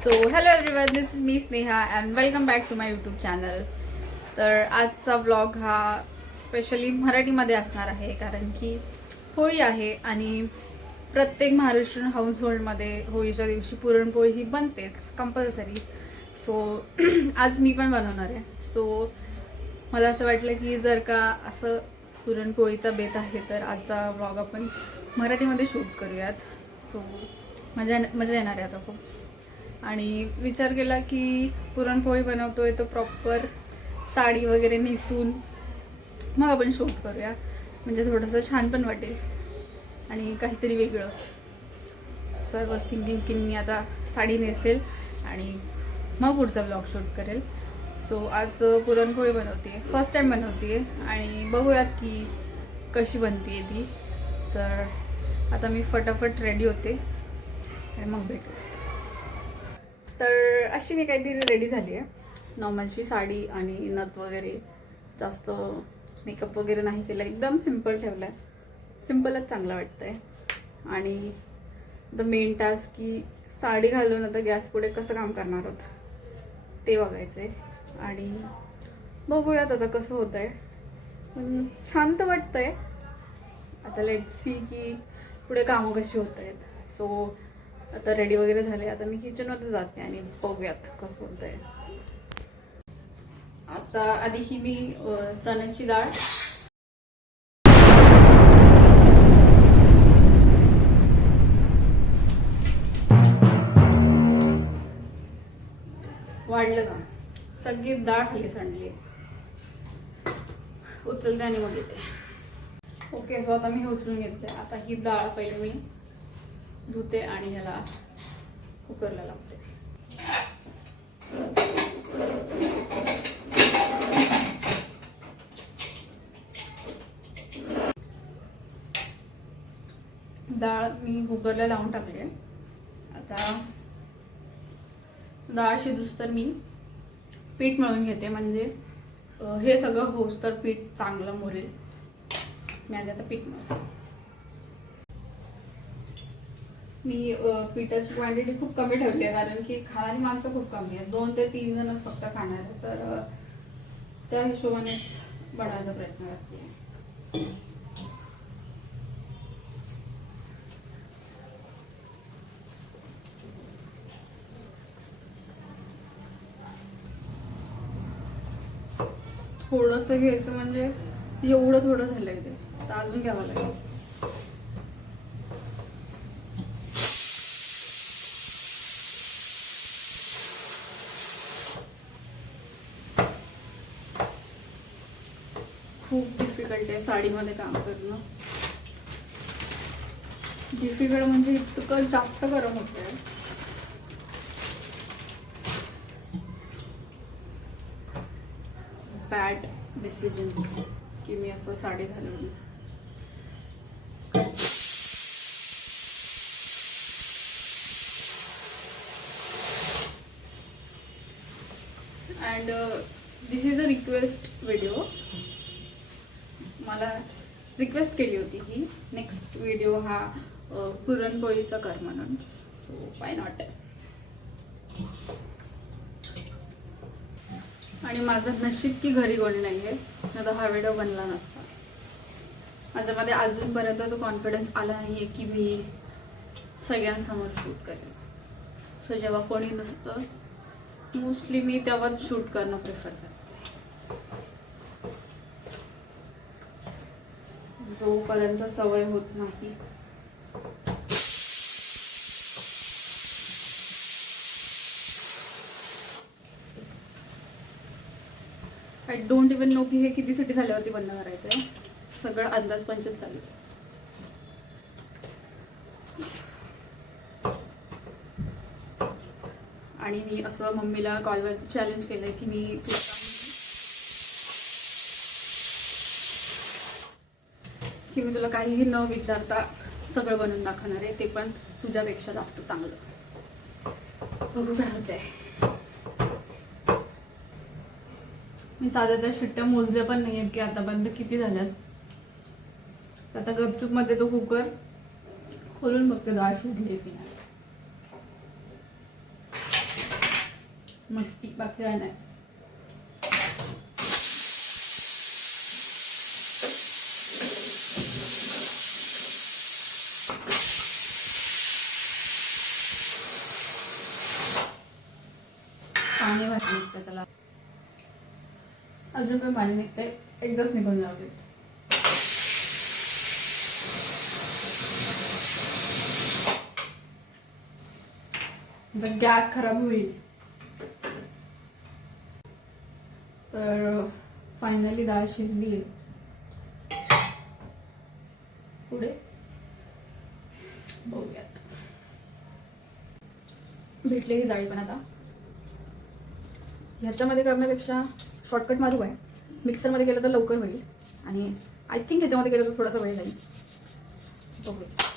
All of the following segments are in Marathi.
So hello everyone, this is me Sneha and welcome back to my YouTube channel. तर आजचा व्लॉग हा स्पेशली मराठीमध्ये असणार आहे, कारण की होळी आहे आणि प्रत्येक महाराष्ट्रीयन हाऊसहोल्डमध्ये होळीच्या दिवशी पुरणपोळी ही बनतेच कंपल्सरी. सो आज मी पण बनवणार आहे. सो मला असं वाटलं की जर का असं पुरणपोळीचा बेत आहे तर आजचा व्लॉग आपण मराठीमध्ये शूट करूयात. सो मजा येणार आहे आता खूप. आणि विचार केला की पुरणपोळी बनवतोय तर प्रॉपर साडी वगैरे नेसून मग आपण शूट करूया, म्हणजे थोडंसं छान पण वाटेल आणि काहीतरी वेगळं. सो आय वॉज थिंकिंग की मी आता साडी नेसेल आणि मग पुढचा ब्लॉग शूट करेल. सो आज पुरणपोळी बनवते, फर्स्ट टाईम बनवते आणि बघूयात की कशी बनते ती. तर आता मी फटाफट रेडी होते आणि मग भेटूयात. तर अशी मी काहीतरी रेडी झाली आहे, नॉर्मलची साडी आणि नथ वगैरे, जास्त मेकअप वगैरे नाही केला, एकदम सिम्पल ठेवला आहे. सिम्पलच चांगलं वाटतं आहे. आणि द मेन टास्क की साडी घालून आता गॅस पुढे कसं काम करणार आहोत ते बघायचं आहे. आणि बघूया त्याचं कसं होतं आहे, पण छान तर वाटतं आहे. आता लेट सी की पुढे कामं कशी होत आहेत. सो आता रेडी वगैरे झाले, आता मी किचनमध्ये जाते आणि बघूयात कसं होतं आहे. आता आधी ही मी चण्याची डाळ वाढलं का, सगळी डाळ खाली सांडली, उचलते आणि मग येते. ओके, सो आता मी हे उचलून घेते. आता ही डाळ पहिले मी धुते आणि ह्याला कुकरला लावते. डाळ मी कुकरला लावून टाकले. आता डाळ शिजूस तर मी पीठ मळून घेते, म्हणजे हे सगळं होऊस तर पीठ चांगलं मुरेल. मी आधी आता पीठ मळते. मी पिठाची क्वांटिटी खूप कमी ठेवली आहे, कारण की खाणारी माणसं खूप कमी आहेत, 2 ते 3 जणच फक्त खाणार आहे. तर त्या हिशोबानेच बनवायचा प्रयत्न करते. थोडंसं घ्यायचं, म्हणजे एवढं थोडं झालंय ते, तर अजून घ्यावं लागेल. खूप डिफिकल्ट आहे साडीमध्ये काम करणं. डिफिकल्ट म्हणजे इतकं जास्त गरम होतंय. बॅड डिसिजन की मी असं साडी घालून. And this is a request video. मला रिक्वेस्ट केली होती की नेक्स्ट व्हिडिओ हा पुरणपोळीचा कर म्हणून. So why not. आणि माझं नशीब की घरी कोणी नाही आहे, नाही तर हा व्हिडिओ बनला नसता. माझ्यामध्ये अजूनपर्यंत तो कॉन्फिडन्स आला नाही आहे की मी सगळ्यांसमोर शूट करेन. सो जेव्हा कोणी नसतं, मोस्टली मी तेव्हाच शूट करणं प्रिफर करते. जोपर्यंत सवय होत नाही आय डोंट इवन नो की हे किती सिटी झाल्यावरती बंद करायचं आहे. सगळं अंदाज पंचच चालू आहे. आणि मी असं मम्मीला कॉलवरती चॅलेंज केलंय की मी तुला काहीही न विचारता सगळं बनवून दाखवणार आहे, ते पण तुझ्यापेक्षा जास्त चांगलं. बघू काय होतंय. मी साध्या त्या शिट्ट्या मोजल्या पण नाही आहेत की आतापर्यंत किती झाल्यात. आता गपचूप मध्ये तो कुकर खोलून बघते डाळ शिजली की नाही. मस्ती, बाकी काय नाही. पाणी वाटलं निघतं त्याला, अजून पण पाणी निघतंय, एकदाच निघून लावले. गॅस खराब होईल. तर फायनली डाळ शिजली आहे. पुढे बघूयात. भेटले ही जाळी पण आता. ह्याच्यामध्ये करण्यापेक्षा शॉर्टकट मारू आहे. मिक्सरमध्ये केलं तर लवकर होईल आणि आय थिंक ह्याच्यामध्ये केलं तर थोडासा वेळ जाईल. बघूया.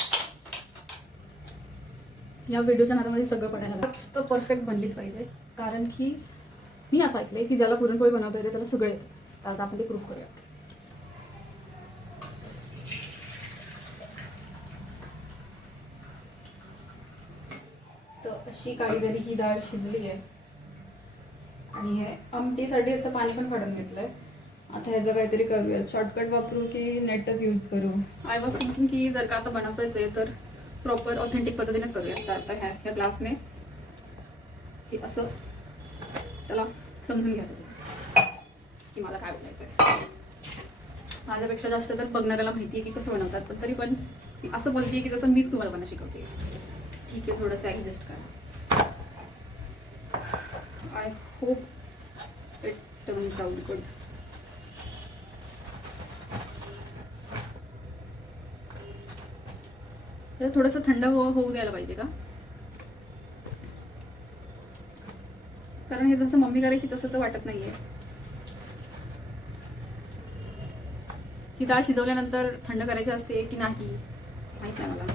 या व्हिडिओच्या नादामध्ये सगळं पडायला तर परफेक्ट बनलीच पाहिजे, कारण की मी असं ऐकलंय की ज्याला पुरणपोळी बनवता येते त्याला सगळं येतं. तर आता आपण ते प्रूफ करूयात. तर अशी काहीतरी ही डाळ शिजली आहे आणि हे आमटीसाठी याचं पाणी पण काढून घेतलंय. आता ह्याचं काहीतरी करूया. शॉर्टकट वापरू की नेटच यूज करू. आय वॉज थिंकिंग की जर का आता बनवताच आहे तर प्रॉपर ऑथेंटिक पद्धतीनेच करूया. तर आता ह्या ग्लासने हे असं त्याला समजून घ्या की मला काय बोलायचं आहे. माझ्यापेक्षा जास्त तर बघणाऱ्याला माहिती आहे की कसं बनवतात, पण तरी पण मी असं बोलते की जसं मीच तुम्हाला बनवून शिकवते. ठीक आहे, थोडंसं ॲडजस्ट करा. I hope it turns out good. थोडंसं थंड होऊ द्यायला पाहिजे का, कारण हे जसं मम्मी करायची तसं तर वाटत नाहीये. ही डाळ शिजवल्यानंतर थंड करायची असते की नाही माहित नाही मला.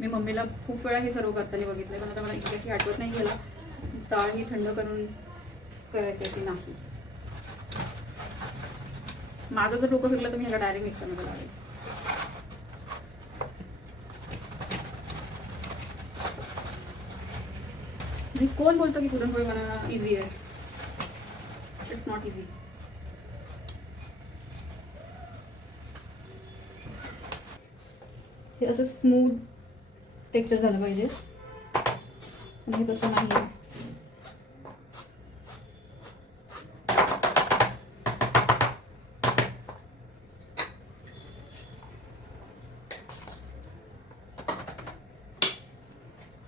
मी मम्मीला खूप वेळा हे सर्व करताना बघितलंय, पण आता मला एक्झॅक्टली आठवत नाही गेला डाळ ही थंड करून करायचं की नाही. माझं जर डोकं फिरलं तर मी ह्याला डायरेक्ट मिक्सरमध्ये लावेल. मी कोण बोलतो की पुरणपोळी बनवणं इझी आहे. It's not easy. हे असं स्मूथ टेक्स्चर झालं पाहिजे, पण हे तसं नाही आहे.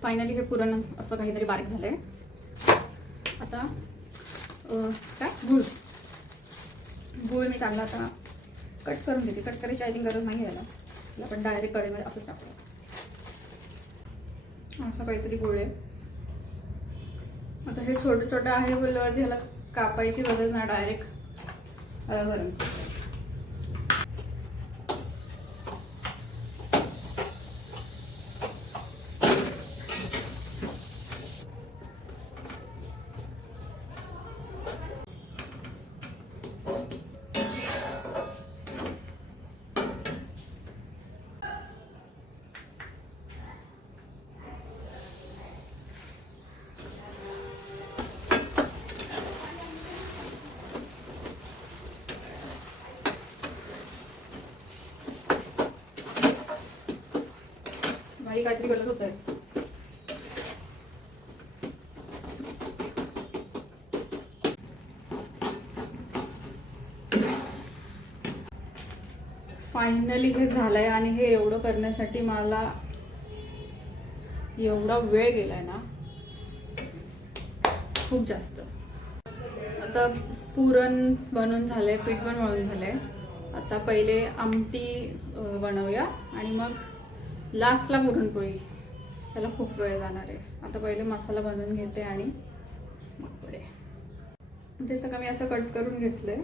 फायनली हे पुरण असं काहीतरी बारीक झालंय. आता काय गुळ मी चांगला आता कट करून देते. कट करायची आय थिंक गरज नाही यायला, आपण डायरेक्ट कढईमध्ये असंच टाकतो. असं काहीतरी गुळ आहे. आता हे छोटं छोटं आहे बोलल्यावरती ह्याला कापायची गरज नाही, डायरेक्ट गरम. भाई काहीतरी गलत होत आहे. फायनली हे झालंय आणि हे एवढं करण्यासाठी मला एवढा वेळ गेलाय ना, खूप जास्त. आता पुरण बनवून झालंय, पीठ पण मळून झालंय. आता पहिले आमटी बनवूया आणि मग लास्टला पुरणपोळी. त्याला खूप वेळ जाणार आहे. आता पहिले मसाला बनवून घेते आणि मग पुढे. ते सगळं मी असं कट करून घेतलंय.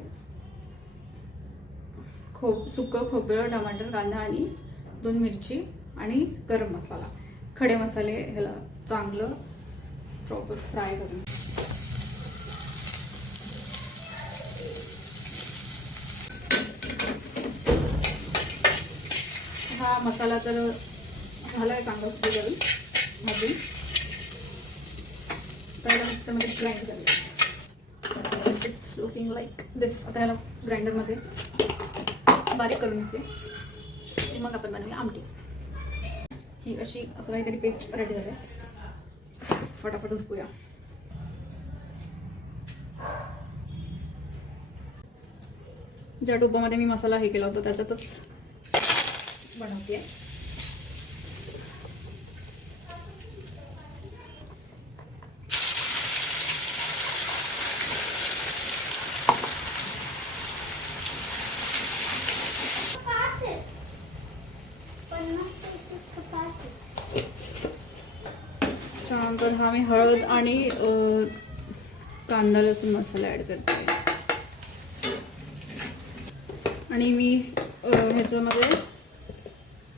सुकं खोबरं, टमाटर, कांदा आणि 2 मिरची आणि गरम मसाला, खडे मसाले ह्याला चांगलं प्रॉपर फ्राय करून. हा मसाला तर झाला आहे चांगला सुरू करून भाजून. त्याला मिक्सरमध्ये ग्राइंड करूया. इट्स लुकिंग लाईक दिस. आता याला ग्राइंडरमध्ये बारीक करून घेते, मग आपण बनवूया आमटी. ही अशी असं काहीतरी पेस्ट रेडी झाली. फटाफट उरकूया. ज्या डब्यामध्ये मी मसाला हे केला होता त्याच्यातच बनवते. त्यानंतर हा मी हळद आणि कांदा लसूण मसाला ॲड करते. आणि मी ह्याच्यामध्ये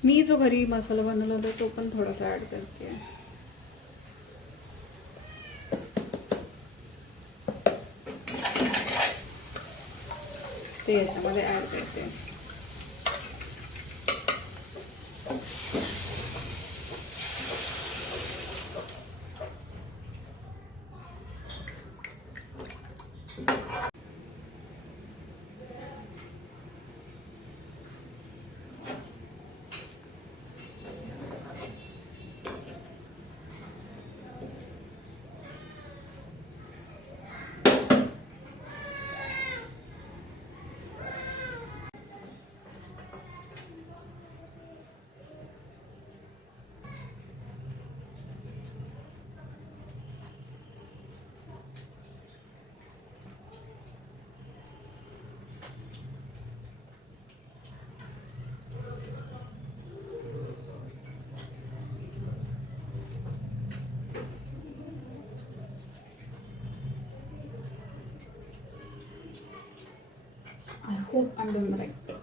मी जो घरी मसाला बनवला होता तो पण थोडासा ॲड करते. ते याच्यामध्ये ॲड करते. I hope I'm doing the right thing.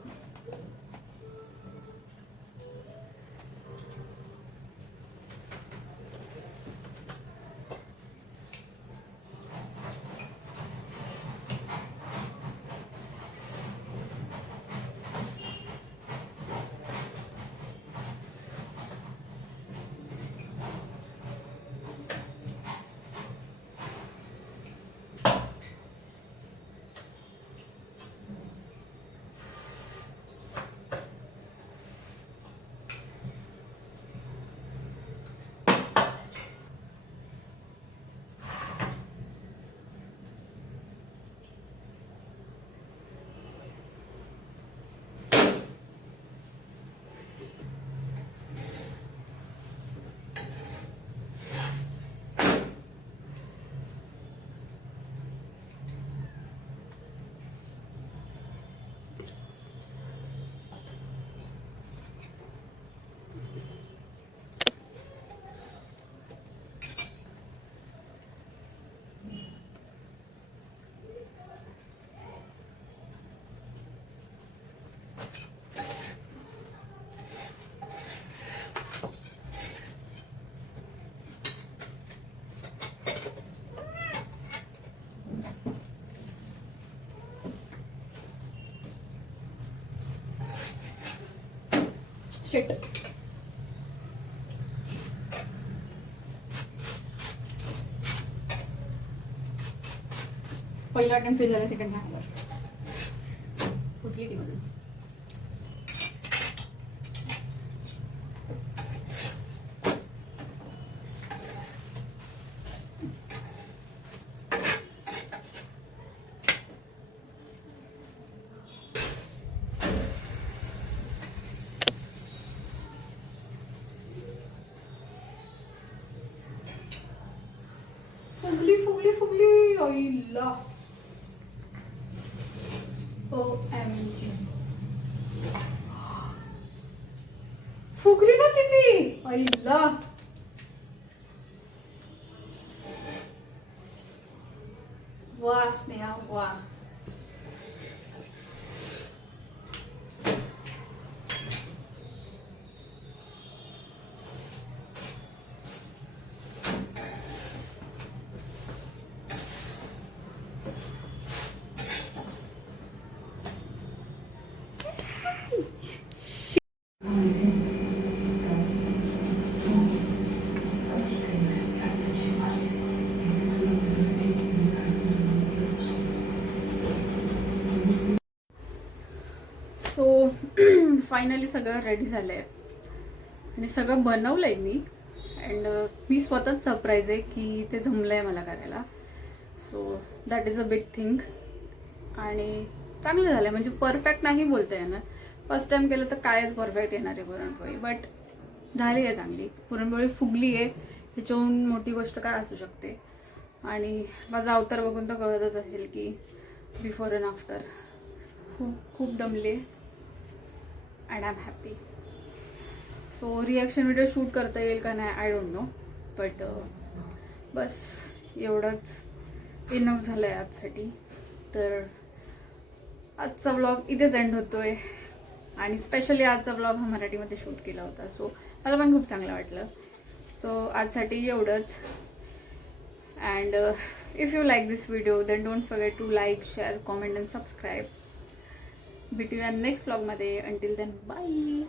Shit. पहिला अटेम्प्ट फेल झाला, सेकंड नाही आला. कुठली ती म्हणून फुगली आईला. OMG. फुगली ना किती आईला. वाह स्नेहा वाह. सो फायनली सगळं रेडी झालं आहे आणि सगळं बनवलं आहे मी. अँड मी स्वतःच सरप्राईज आहे की ते जमलं आहे मला करायला. So that is a big thing. आणि चांगलं झालं आहे, म्हणजे परफेक्ट नाही बोलता येणार. फर्स्ट टाइम केलं तर कायच परफेक्ट येणार आहे पुरणपोळी, बट झाली आहे चांगली. पुरणपोळी फुगली आहे, ह्याच्याहून मोठी गोष्ट काय असू शकते. आणि माझा अवतार बघून तर कळतच असेल की बिफोर अँड आफ्टर. खूप दमले and I am happy. So reaction video shoot करता येईल का नाही आय डोंट नो, बट बस एवढंच इनफ झालं आहे आजसाठी. तर आजचा व्लॉग इथेच एंड होतोय. आणि स्पेशली आजचा व्लॉग हा मराठीमध्ये शूट केला होता, सो मला पण खूप चांगलं वाटलं. सो आजसाठी एवढंच. And if you like this video then don't forget to like, share, comment and subscribe. भेटूया नेक्स्ट व्लॉगमध्ये. Until then bye.